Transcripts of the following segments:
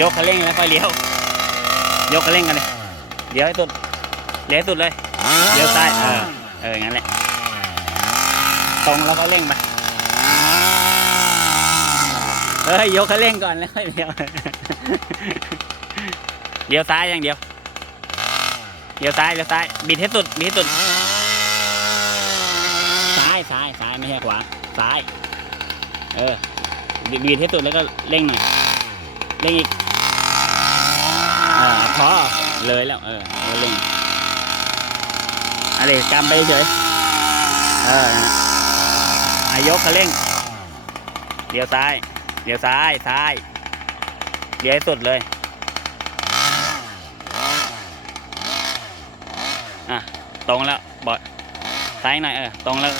ยกคันเร่งแล้วค่อยเลี้ยว ยกคันเร่งกันเลยเลี้ยวให้สุดเลี้ยวให้สุดเลยเลี้ยวซ้ายเออเอองั้นแหละตรงแล้วก็เร่งไปเฮ้ยยกคันเร่งก่อนแล้วค่อยเลี้ยวเลี้ยวซ้ายอย่างเดียวเลี้ยวซ้ายเลี้ยวซ้ายบิดให้สุดบิดให้สุดซ้ายซ้ายซ้ายไม่ใช่ขวาซ้าย เออบีบีดให้สุดแล้วก็เร่งหน่อย เร่งอีก เลยแล้ว เออเร่งอะไรจำไปเฉยเอออายกคันเร่งเลี้ยวซ้ายเลี้ยวซ้าย ซ้ายเลี้ยวสุดเลย อะ ตรงแล้วบอดซ้ายหน่อยเออ ตรงแล้ว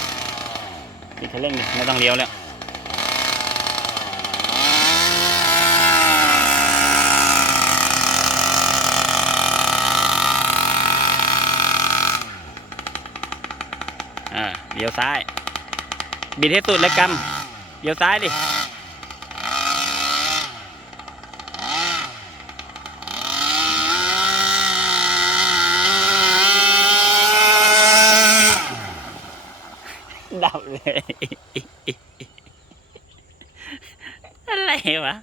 ปิดคันเร่งดิไม่ต้องเลี้ยวแล้ว อ่าเลี้ยวซ้าย บิดให้สุดแล้วกำเลี้ยวซ้ายดิดับเลย อะไรวะ